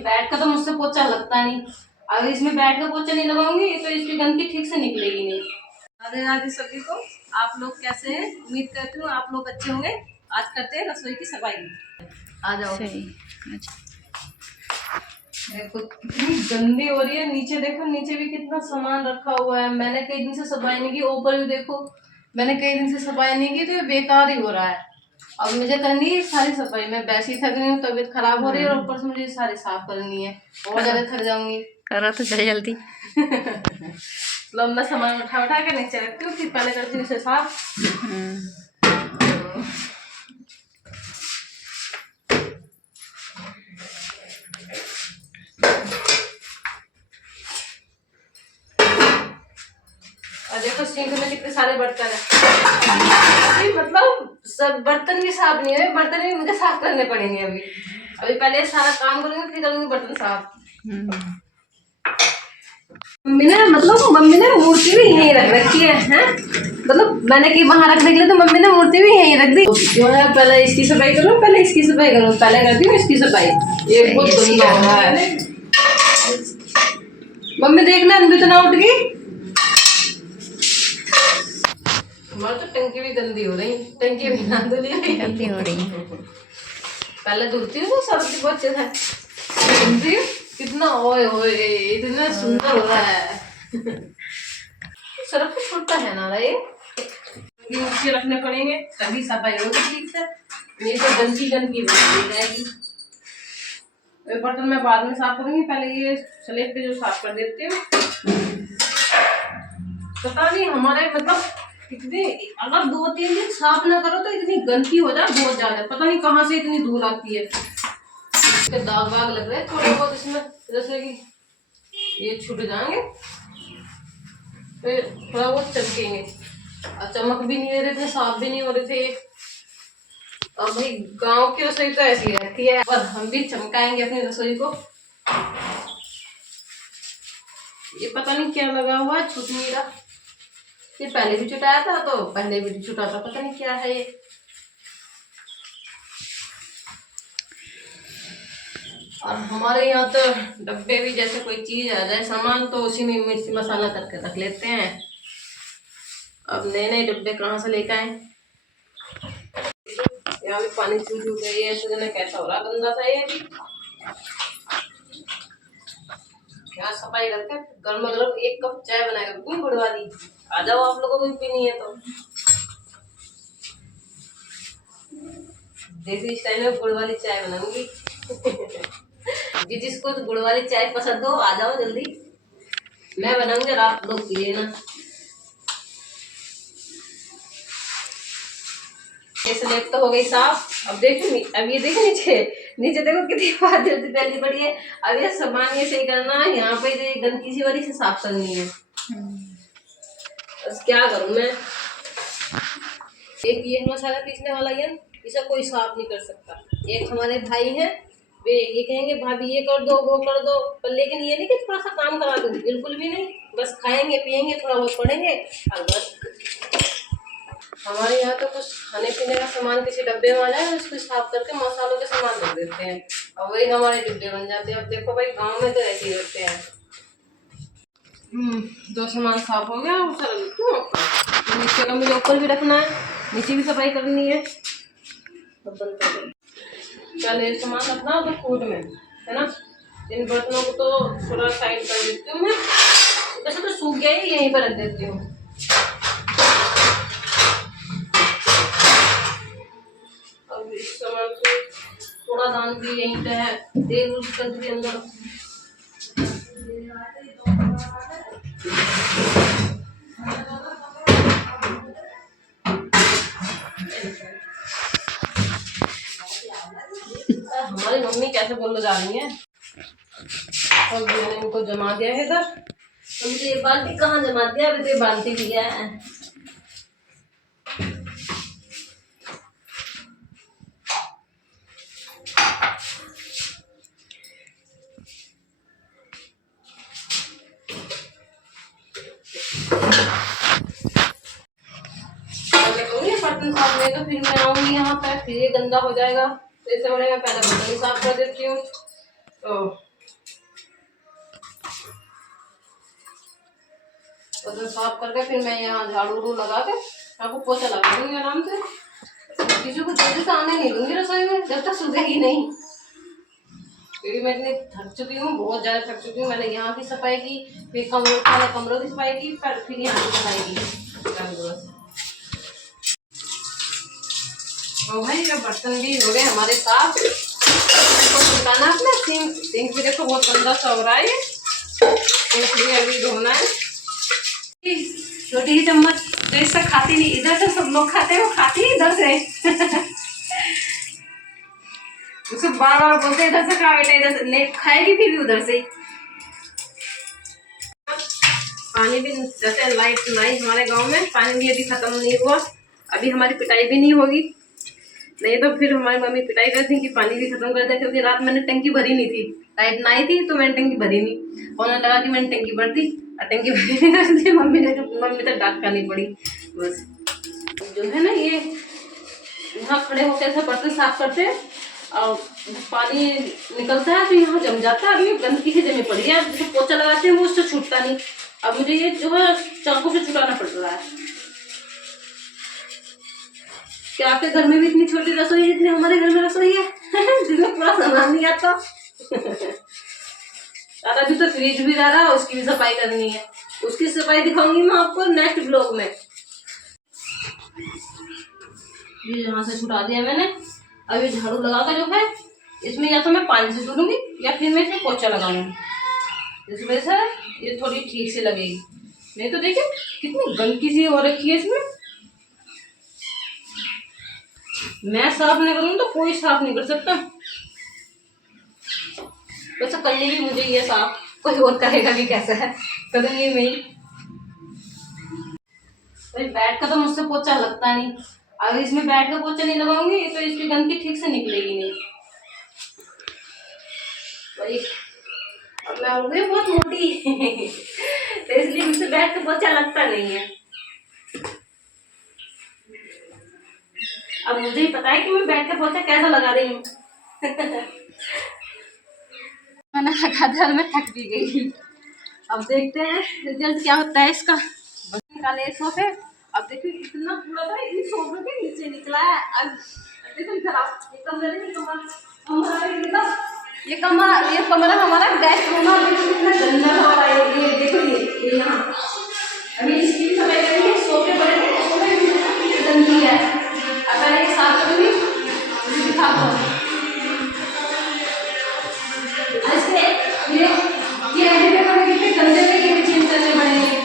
Bat का तो मुझसे पोछा लगता नहीं। अगर इसमें बैट का पोछा नहीं लगाऊंगी तो इसकी गंदगी ठीक से निकलेगी नहीं। राधे राधे सभी को। आप लोग कैसे हैं? उम्मीद करती हूँ आप लोग अच्छे होंगे। आज करते हैं रसोई की सफाई। आ जाओ। सही। देखो कितनी गंदी हो रही है। नीचे देखो, नीचे भी कितना सामान रखा हुआ है। मैंने कई दिन से सफाई नहीं की। ऊपर भी देखो, मैंने कई दिन से सफाई नहीं की तो ये बेकार ही हो रहा है। अब मुझे करनी है सारी सफाई। मैं वैसे ही थक रही हूँ, तबीयत खराब हो रही है और ऊपर से मुझे सारी साफ करनी है। और ज्यादा थक जाऊंगी। करो तो जल्दी। लंबा सामान उठा उठा के नीचे रखती हूँ, फिर पहले करती हूँ इसे साफ। और देखो सिंक में कितने सारे बर्तन है। मतलब सब बर्तन भी साफ नहीं है, बर्तन भी मुझे साफ करने पड़ेंगे अभी। अभी पहले सारा काम करूंगी फिर करूंगी बर्तन साफ। मम्मी ने मूर्ति भी यहीं रख रखी है, हैं? मतलब मैंने कि वहां रखने के लिए तो मम्मी ने मूर्ति भी यहीं रख दी। जो है पहले इसकी सफाई करूँ, पहले इसकी सफाई करूँ, पहले करती हूँ इसकी सफाई। ये बहुत गंदा हो रहा है। मम्मी देखना अनभी तो ना उठ गई। हमारी तो टंकी भी गंदी हो रही। टंकी भी ना धुली गंदी हो रही है। पहले धुलती हूँ तो सर्दी बहुत अच्छे था। कितना ओए ओए इतना सुंदर हो रहा है। सर्फ छोटा है ना ये, नीचे रखने पड़ेंगे तभी सफाई होगी ठीक से। नहीं तो गंदी गंदी बन जाएगी। ये बर्तन मैं बाद में साफ करूंगी, पहले ये स्लेब पे जो साफ कर देती हूँ। पता नहीं हमारे मतलब कितने, अगर 2-3 दिन साफ ना करो तो इतनी गंदगी हो जाए बहुत ज्यादा। पता नहीं कहाँ से इतनी धूल आती है। दाग वाग लग रहे हैं थोड़े बहुत इसमें, जैसे कि ये छूट जाएंगे फिर थोड़ा बहुत चमकेंगे। और चमक भी नहीं रहे थे, साफ भी नहीं हो रहे थे। और भाई गांव की रसोई तो ऐसी रहती है, पर हम भी चमकाएंगे अपनी रसोई को। ये पता नहीं क्या लगा हुआ है, छूट नहीं रहा। ये पहले भी छुटाया था तो पहले भी छुटा था, पता नहीं क्या है ये। और हमारे यहाँ तो डब्बे भी, जैसे कोई चीज आ जाए सामान तो उसी में मिर्च मसाला करके रख लेते हैं। अब नए नए डब्बे कहाँ से लेकर आए। यहाँ भी पानी चूज हो गई है, ऐसे कैसा हो रहा गंदा सा ये भी। यहाँ सफाई करके गर्म गर्म 1 कप चाय बनाएगा क्यों गुड़ वाली। आ जाओ आप लोगों को भी पीनी है तो। देसी स्टाइल में गुड़ वाली चाय बनाऊंगी। जिसको तो गुड़ वाली चाय पसंद हो आ जाओ जल्दी, मैं बनाऊंगी और आप लोग पी लेना। ये स्लेब तो हो गई साफ। अब देखो, अब ये देखो नीचे नीचे देखो कितनी बात जल्दी फैली पड़ी है। अब ये सामान ये सही करना है, यहाँ पे जो गंदगी सी वाली से साफ करनी है। बस क्या करूं मैं। एक ये मसाला पीसने वाला है, इसे कोई साफ नहीं कर सकता। एक हमारे भाई हैं, वे ये कहेंगे भाभी ये कर दो वो कर दो, पर लेकिन ये नहीं कि थोड़ा सा काम करा दूंगी, बिल्कुल भी नहीं। बस खाएंगे पिएंगे थोड़ा बहुत पढ़ेंगे और बस। हमारे यहाँ तो कुछ खाने पीने का सामान किसी डब्बे में आ जाए उसको साफ करके मसालों के सामान रख देते हैं और वही हमारे डिब्बे बन जाते हैं। अब देखो भाई गांव में तो ऐसे ही होते हैं। जो सामान साफ हो गया वो सारा क्यों नीचे का मुझे ऊपर भी रखना है, नीचे भी सफाई करनी है। चले सामान रखना तो कूट में है ना। इन बर्तनों को तो थोड़ा साइड कर देती हूँ मैं, वैसे तो सूख गया ही, यहीं पर रख देती हूँ। अब इस सामान को थोड़ा दान भी यहीं पे है, तेल के अंदर। हमारी मम्मी कैसे बोलने जा रही है। और मैंने इनको जमा दिया है इधर। तो मुझे ये बाल्टी कहाँ जमा दिया, अभी तो ये बाल्टी दिया है। बर्तन साफ नहीं तो फिर मैं आऊंगी यहाँ पे, फिर ये गंदा हो जाएगा। तो इससे बड़े मैं पहले बर्तन साफ कर देती हूँ। तो बर्तन साफ करके फिर मैं यहाँ झाड़ू उड़ू लगा के आपको पोछा लगा दूंगी आराम से। किसी को जल्दी से आने नहीं दूंगी रसोई में जब तक सूखेगी नहीं, क्योंकि मैं इतनी थक चुकी हूँ, बहुत ज़्यादा थक चुकी हूँ। मैंने यहाँ की सफाई की, फिर कमरों की सफाई की, फिर यहाँ की सफाई की। तो भाई ये बर्तन भी हो गए हमारे साफ। सुखाना अपना सिंक भी देखो बहुत गंदा सा हो रहा है, ये अभी धोना है। छोटी ही चम्मच तो इससे खाती नहीं, इधर से सब लोग खाते हैं, वो खाती है इधर से। उसे बार बार बोलते इधर से खा बेटा, इधर से नहीं खाएगी, फिर भी उधर से ही। पानी भी जैसे लाइट नहीं हमारे गांव में, पानी भी अभी खत्म नहीं हुआ, अभी हमारी पिटाई भी नहीं होगी, नहीं तो फिर हमारी मम्मी पिटाई करती कि पानी भी खत्म कर दे। क्योंकि रात मैंने टंकी भरी नहीं थी, लाइट ना आई थी तो मैंने टंकी भरी नहीं, और उन्हें लगा कि मैंने टंकी भर दी और टंकी भरी नहीं कर दी। मम्मी तक डांट खानी पड़ी। बस जो है ना, ये यहाँ खड़े होकर ऐसा बर्तन साफ करते हैं और पानी निकलता है तो यहाँ जम जाता है। अभी गंदगी से जमी पड़ी है, जैसे पोछा लगाते हैं वो उससे छूटता नहीं, अब मुझे ये जो है चाकू से छुटाना पड़ रहा है। क्या आपके घर में भी इतनी छोटी रसोई जितनी हमारे घर में रसोई है, जिसमें पूरा सामान नहीं आता? और अभी तो फ्रिज भी रह रहा है, उसकी भी सफाई करनी है, उसकी सफाई दिखाऊंगी मैं आपको नेक्स्ट ब्लॉग में। ये यहाँ से छुटा दिया मैंने, अभी झाड़ू लगा कर जो है इसमें या तो मैं पानी से धुलूंगी या फिर मैं इसमें पोछा लगाऊंगी, इस वजह से ये थोड़ी ठीक से लगेगी। नहीं तो देखिए कितनी गंदगी सी हो रखी है इसमें, मैं साफ नहीं करूँ तो कोई साफ नहीं कर सकता। वैसे करनी भी मुझे ये साफ, कोई और करेगा भी कैसे है, करूँगी मैं ही। भाई बैठ का तो मुझसे पोछा लगता नहीं, अगर इसमें बैठ का पोछा नहीं लगाऊंगी तो इसकी गंदगी ठीक से निकलेगी नहीं। भाई अब मैं हो गई बहुत मोटी तो इसलिए मुझसे बैठ का पोछा लगता नहीं है। अब मुझे ही पता है कि मैं बैठ के पोछा कैसा लगा रही हूँ। मैंने लगा था और मैं थक भी गई। अब देखते हैं रिजल्ट क्या होता है इसका। निकाले सोफे, अब देखिए इतना पूरा था, इतनी सोफे के नीचे निकला है। अब देखो इधर आओ, ये कमरा हमारा गेस्ट रूम है। कितना गंदा हो रहा है, ये देखो ये यहाँ अभी इसकी भी सफाई करेंगे, सोफे पड़े हैं, सोफे भी गंदी है, अगर एक साफ करूँगी दिखा दो। ये गंदे में ये भी चेंज करने पड़ेंगे।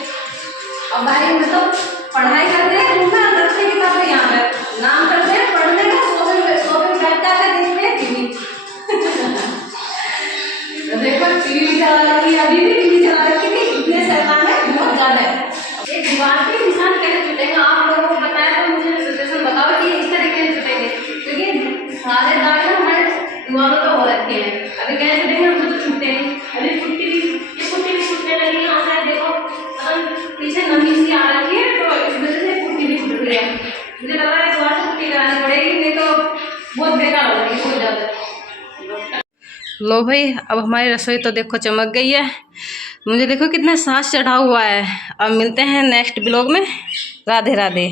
अब भाई मतलब पढ़ाई करते हैं घूमना, बच्चे की किताबें यहाँ पे नाम करते हैं पढ़ने का, सोफे बैठ जाकर देखते हैं टीवी। देखो टीवी चला रही है, अभी भी टीवी चला रखी थी, इतने शैतान है बहुत ज्यादा है। एक दीवार पे निशान कैसे छुटेगा, आप लोगों को बताया तो मुझे सजेशन बताओ कि इस तरीके से छुटेंगे, क्योंकि सारे दाग हमारे दीवारों पे हो रखे हैं। अभी कैसे छुटेंगे, हमसे तो छूटते नहीं। अभी पुट्टी भी छूटने लगी यहाँ से, देखो पीछे नमी सी आ रही है तो इस वजह से पुट्टी भी छूट रही है। मुझे लग रहा है इस बार से पुट्टी करानी पड़ेगी, नहीं तो बहुत बेकार हो जाएगी, बहुत ज़्यादा। लो भाई अब हमारी रसोई तो देखो चमक गई है, मुझे देखो कितना सांस चढ़ा हुआ है। अब मिलते हैं नेक्स्ट ब्लॉग में। राधे राधे।